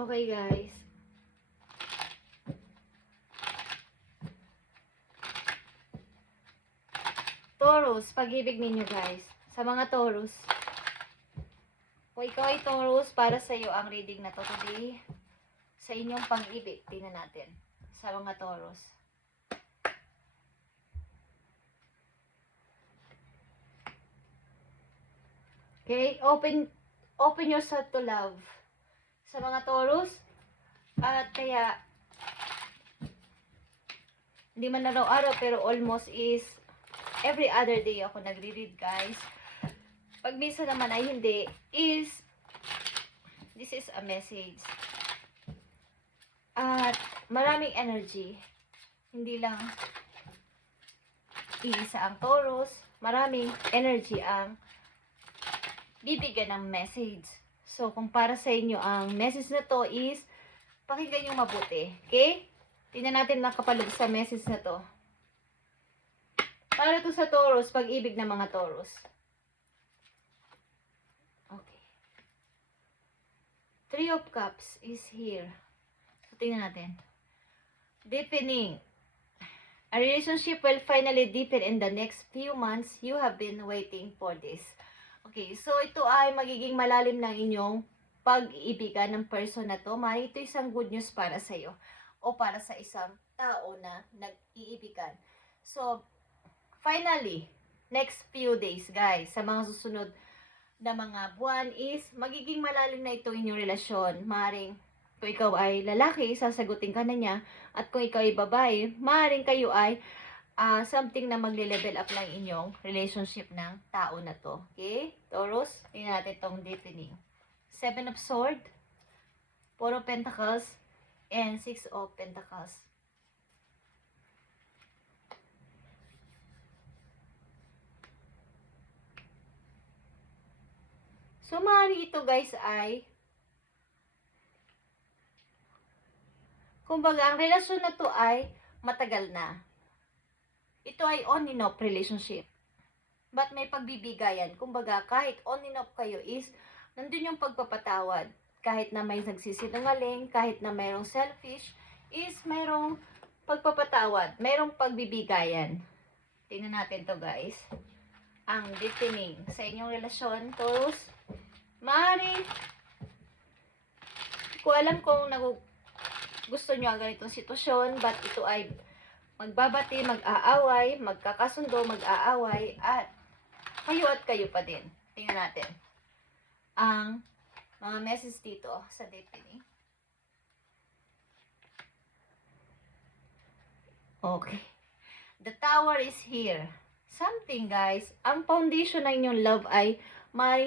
Okay, guys. Taurus, pag-ibig ninyo, guys. Sa mga Taurus. Kung ikaw ay Taurus, para sa iyo ang reading na to today. Sa inyong pag-ibig, tingnan natin. Sa mga Taurus. Okay? Open yourself to love. Sa mga Taurus. At kaya, hindi man araw-araw, pero almost is every other day ako nagre-read, guys. Pag minsan naman ay hindi, this is a message. At maraming energy. Hindi lang iisa ang Taurus, maraming energy ang bibigyan ng message. So, kung para sa inyo ang message na to is, pakinggan nyo mabuti. Okay? Tingnan natin nakapalog sa message na to. Para to sa Taurus, pag-ibig ng mga Taurus. Okay. Three of Cups is here. So, tingnan natin. Deepening. A relationship will finally deepen in the next few months. You have been waiting for this. Okay, so ito ay magiging malalim ng inyong pag-iibigan ng person na to. Ito isang good news para sa iyo o para sa isang tao na nag-iibigan. So, finally, next few days, guys, sa mga susunod na mga buwan is magiging malalim na ito inyong relasyon. Maring kung ikaw ay lalaki, sasagutin ka na niya. At kung ikaw ay babae, maring kayo ay something na magle-level up ng inyong relationship ng tao na to. Okay? Taurus, tingnan natin itong deepening. 7 of Swords, 4 of Pentacles, and 6 of Pentacles. So, maaaring ito, guys, ay kumbaga, ang relasyon na to ay matagal na. Ito ay on and off relationship. But may pagbibigayan. Kumbaga, kahit on and off kayo is, nandun yung pagpapatawad. Kahit na may nagsisinungaling, kahit na mayroong selfish, is mayroong pagpapatawad. Mayroong pagbibigayan. Tingnan natin to, guys. Ang deepening sa inyong relasyon. Taurus, maaaring, ko alam kung gusto nyo ang ganitong sitwasyon, but ito ay magbabati, mag-aaway, magkakasundo, mag-aaway, at kayo pa din. Tingnan natin ang mga message dito sa deepening. Okay. The Tower is here. Something, guys, ang foundation ng inyong love ay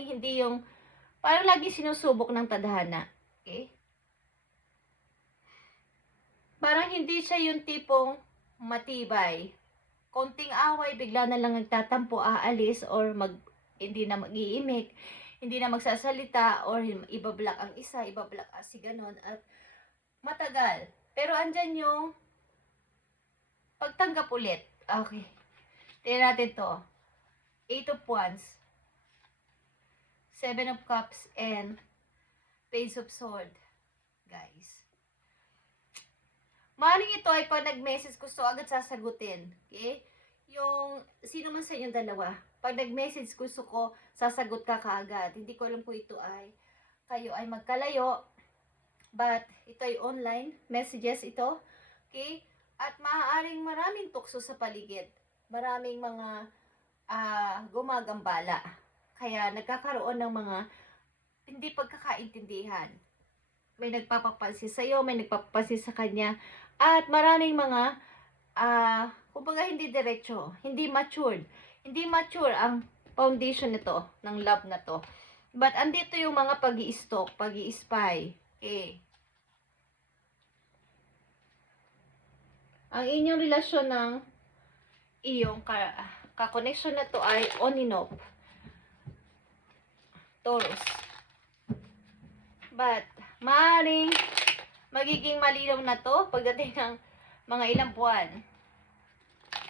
hindi yung parang lagi sinusubok ng tadhana. Okay? Parang hindi siya yung tipong matibay. Konting away, bigla na lang nagtatampo, aalis, or hindi na mag-iimik, hindi na magsasalita, or ibablock ang isa, ibablock si ganon, at matagal. Pero andyan yung pagtanggap ulit. Okay. Tingnan natin to. 8 of Wands, 7 of Cups, and Page of Swords. Guys. Maaaring ito ay pag nag-message gusto agad sasagutin. Okay? Yung sino man sa inyong dalawa. Pag nag-message gusto ko sasagot ka kaagad. Hindi ko alam kung ito ay kayo ay magkalayo. But ito ay online messages ito. Okay? At maaaring maraming tukso sa paligid. Maraming mga gumagambala. Kaya nagkakaroon ng mga hindi pagkakaintindihan. May nagpapapansin sa iyo, may nagpapapansin sa kanya. At maraming mga, kumbaga hindi diretso, hindi matured. Hindi mature ang foundation nito, ng love na to. But andito yung mga pag-i-stalk, pag-i-spy. Okay. Ang inyong relasyon ng iyong ka-connection na to ay on and off. Taurus. But, maaaring magiging malinaw na to pagdating ng mga ilang buwan.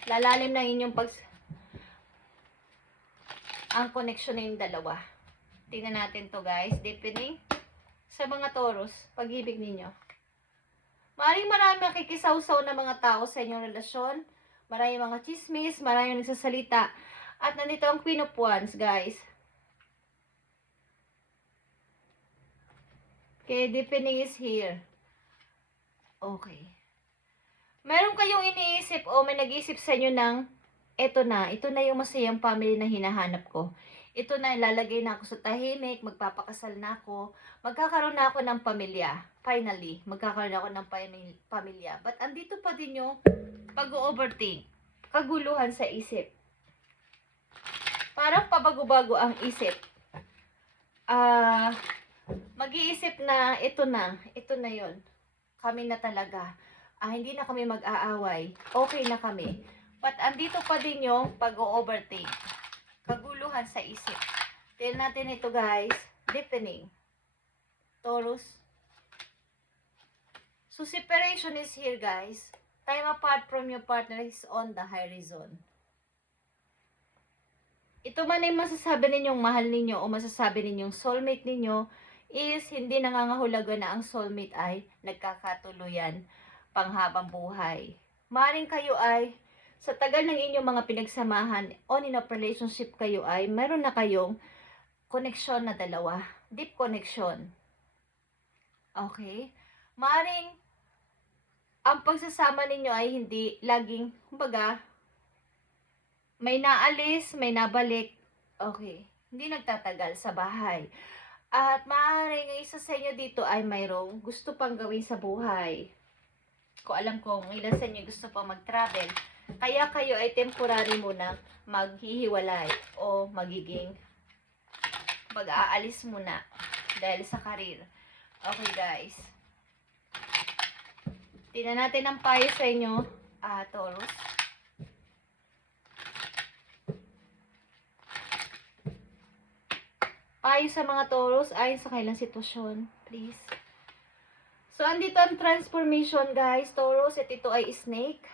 Lalalim na inyong ang connection na yung dalawa. Tingnan natin to, guys. Deepening. sa mga Taurus, pag-ibig ninyo. Maraming nakikisaw-saw na mga tao sa inyong relasyon. Maraming mga chismis, maraming nagsasalita. At nandito ang Queen of Wands, guys. Okay, deepening is here. Okay. Meron kayong iniisip o may nag-iisip sa inyo ng ito na yung masayang family na hinahanap ko. Ito na, ilalagay na ako sa tahimik, magpapakasal na ako, magkakaroon na ako ng pamilya. Finally, magkakaroon ako ng pamilya. But andito pa din yung pag-overthink, kaguluhan sa isip. Parang pabago-bago ang isip. Mag-iisip na ito na yon. Kami na talaga. Hindi na kami mag-aaway. Okay na kami. But andito pa din yung pag-overthink. Kaguluhan sa isip. Tignan natin ito, guys. Deepening. Taurus. So, separation is here, guys. Time apart from your partner is on the horizon. Ito man ay masasabi ninyong mahal ninyo o masasabi ninyong soulmate ninyo is hindi nangangahulugan na ang soulmate ay nagkakatuluyan panghabang buhay. Maring kayo ay sa tagal ng inyong mga pinagsamahan, on in a relationship kayo ay meron na kayong connection na dalawa. Deep connection. Okay? Maring ang pagsasama ninyo ay hindi laging, kumbaga, may naalis, may nabalik. Okay. Hindi nagtatagal sa bahay. At maaaring isa sa inyo dito ay mayroong gusto pang gawin sa buhay. Ko alam kung ilan sa inyo gusto pang mag-travel. Kaya kayo ay temporary muna maghihiwalay o magiging mag-aalis muna dahil sa karir. Okay, guys. Tingnan natin ang payo sa inyo, Taurus. Payo sa mga Taurus ayon sa kailang sitwasyon, please. So, andito ang transformation, guys. Taurus, at ito ay snake.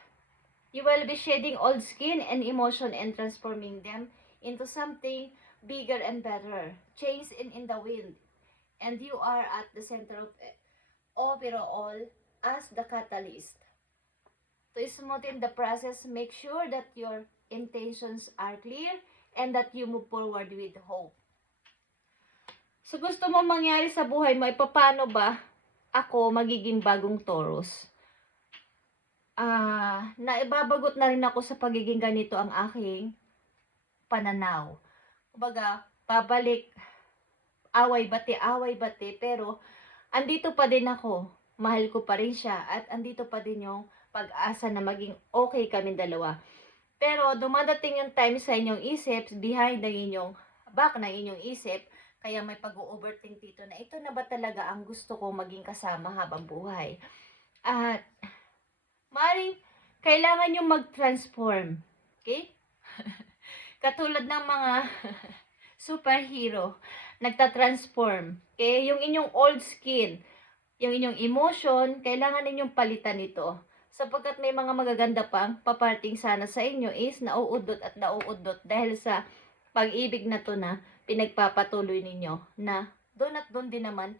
You will be shedding old skin and emotion and transforming them into something bigger and better. Change in the wind. And you are at the center of it all as the catalyst. To smoothen the process, make sure that your intentions are clear and that you move forward with hope. So, gusto mo mangyari sa buhay mo, paano ba ako magiging bagong Taurus? Naibabagot na rin ako sa pagiging ganito ang aking pananaw. Kumbaga, babalik, away bati, pero andito pa din ako. Mahal ko pa rin siya at andito pa din yung pag-asa na maging okay kami dalawa. Pero dumadating yung time sa inyong isip, behind ng inyong back ng inyong isip, kaya may pag-overthink dito na ito na ba talaga ang gusto ko maging kasama habang buhay. At maring kailangan nyo mag-transform. Okay? Katulad ng mga superhero, nagta-transform. Okay? Yung inyong old skin, yung inyong emotion, kailangan ninyong palitan ito. Sapagkat may mga magaganda pang paparting sana sa inyo is nauudot at nauudot dahil sa pag-ibig na to na pinagpapatuloy ninyo na doon at doon din naman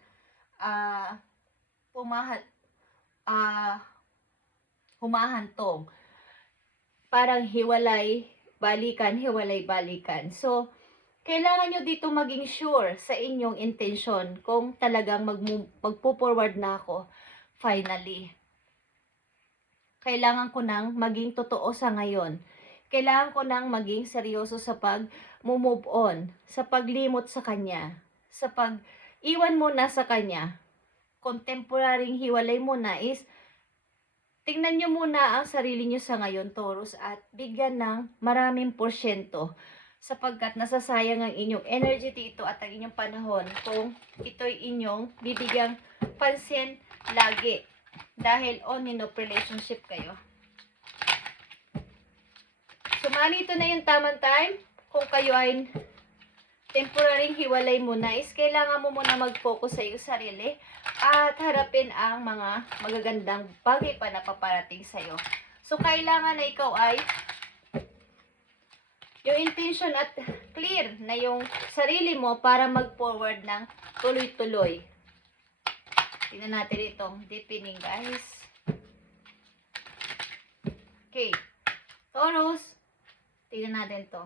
humahantong. Parang hiwalay, balikan. So, kailangan nyo dito maging sure sa inyong intention kung talagang magpo-forward na ako finally. Kailangan ko nang maging totoo sa ngayon. Kailangan ko nang maging seryoso sa pag-move on, sa paglimot sa kanya, sa pag-iwan muna sa kanya. Contemporaryong hiwalay muna is tingnan nyo muna ang sarili nyo sa ngayon, Taurus, at bigyan ng maraming porsyento sapagkat nasasayang ang inyong energy dito at ang inyong panahon kung ito'y inyong bibigyang pansin lagi dahil on and off relationship kayo. So, ito na yung tamang time. Kung kayo ay temporaryong hiwalay muna, is kailangan mo muna mag-focus sa iyong sarili at harapin ang mga magagandang bagay pa na paparating sa iyo. So, kailangan na ikaw ay yung intention at clear na yung sarili mo para mag-forward ng tuloy-tuloy. Tingnan natin itong deepening, guys. Okay. Taurus, tingnan natin to.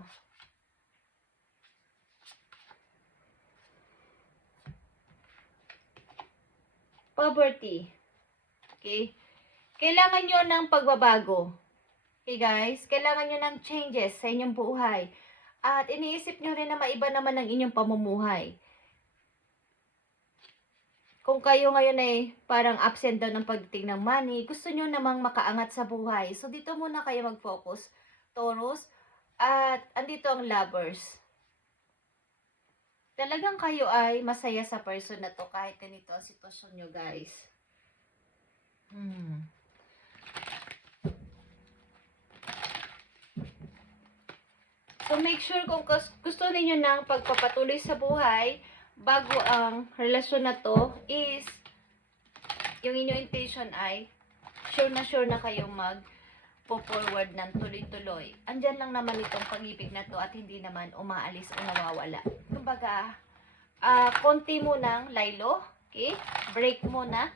Poverty. Okay. Kailangan nyo ng pagbabago. Okay, guys. Kailangan nyo ng changes sa inyong buhay. At iniisip nyo rin na maiba naman ang inyong pamumuhay. Kung kayo ngayon ay parang absent daw ng pagdating ng money, gusto nyo namang makaangat sa buhay. So, dito muna kayo mag-focus, Taurus. At andito ang lovers. Talagang kayo ay masaya sa person na to kahit ganito ang sitwasyon nyo, guys. So, make sure kung gusto ninyo ng pagpapatuloy sa buhay, bago ang relasyon na to is yung inyong intention ay sure na kayong mag-forward ng tuloy-tuloy. Andyan lang naman itong pag-ibig na to at hindi naman umaalis o nawawala. Kumbaga, konti munang laylo, okay? Break muna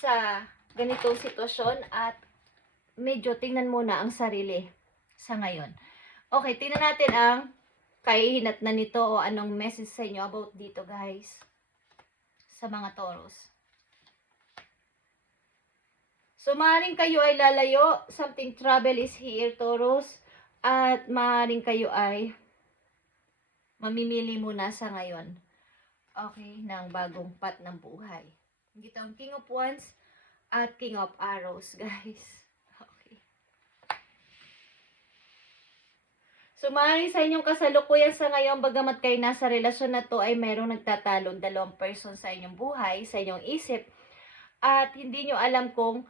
sa ganitong sitwasyon at medyo tingnan muna ang sarili sa ngayon. Okay, tingnan natin ang kahihinat na nito o anong message sa inyo about dito, guys, sa mga Taurus. So, maaaring kayo ay lalayo, something trouble is here, Taurus, at maaaring kayo ay mamimili muna sa ngayon, okay, ng bagong path ng buhay. Dito ang King of Wands at King of Arrows, guys. So, maaaring sa inyong kasalukuyan sa ngayon, bagamat kayo nasa relasyon na to ay merong nagtatalon, dalawang person sa inyong buhay, sa inyong isip, at hindi nyo alam kung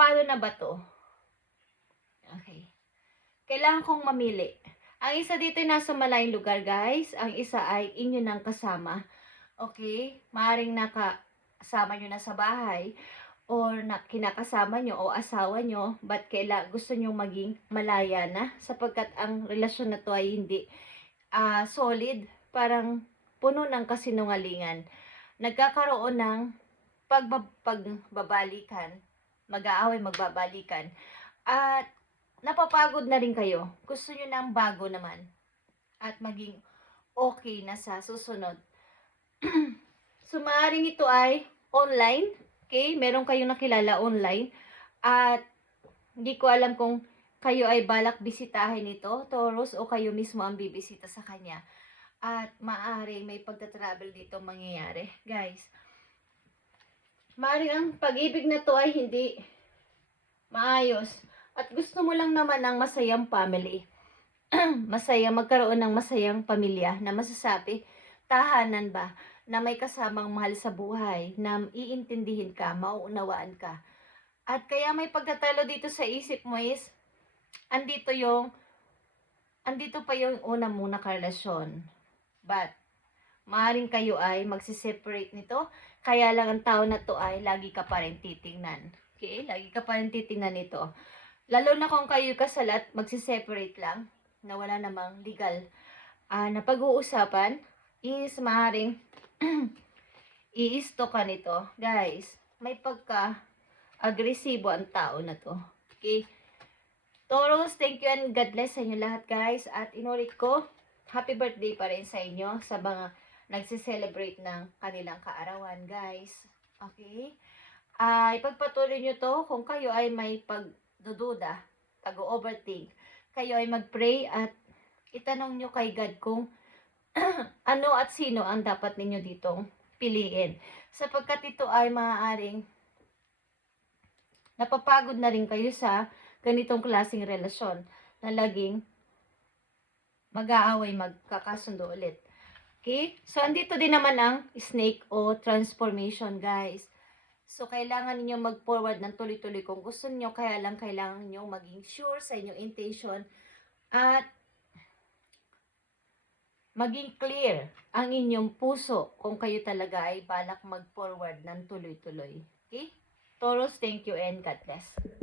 paano na ba to. Okay. Kailangan kong mamili. Ang isa dito ay nasa malayong lugar, guys. Ang isa ay inyo nang kasama. Okay? Maaaring nakasama nyo na sa bahay, or kinakasama nyo o asawa nyo, but gusto nyo maging malaya na sapagkat ang relasyon na to ay hindi solid, parang puno ng kasinungalingan. Nagkakaroon ng pagbabalikan, mag-aaway, magbabalikan, at napapagod na rin kayo. Gusto nyo ng bago naman at maging okay na sa susunod. So, maaaring ito ay online. Okay, meron kayong nakilala online at hindi ko alam kung kayo ay balak bisitahin ito, Taurus, o kayo mismo ang bibisita sa kanya. At maaaring may pagta-travel dito mangyayari, guys. Maaaring ang pag-ibig na to ay hindi maayos at gusto mo lang naman ng masayang family. Magkaroon ng masayang pamilya na masasabi, tahanan ba? Na may kasamang mahal sa buhay, na iintindihin ka, mauunawaan ka. At kaya may pagtatalo dito sa isip mo is, andito pa yung una muna karelasyon. But, maaaring kayo ay magsiseparate nito, kaya lang ang tao na to ay lagi ka pa rin titingnan. Okay? Lagi ka pa rin titingnan nito. Lalo na kung kayo kasal at magsiseparate lang, na wala namang legal na pag-uusapan, is maaaring i-stock ka nito. Guys, may pagka-agresibo ang tao na to. Okay? Taurus, thank you and God bless sa inyo lahat, guys. At inulit ko, happy birthday pa rin sa inyo sa mga nagse-celebrate ng kanilang kaarawan, guys. Okay? Ipagpatuloy nyo to kung kayo ay may pagdududa, pag-overthink. Kayo ay mag-pray at itanong nyo kay God kung ano at sino ang dapat ninyo ditong piliin. Sapagkat ito ay maaaring napapagod na rin kayo sa ganitong klaseng relasyon na laging mag-aaway, magkakasundo ulit. Okay? So, andito din naman ang snake o transformation, guys. So, kailangan niyo mag-forward ng tuloy-tuloy kung gusto niyo, kaya lang kailangan niyo maging sure sa inyong intention at maging clear ang inyong puso kung kayo talaga ay balak mag-forward ng tuloy-tuloy. Okay? Taurus, thank you and God bless.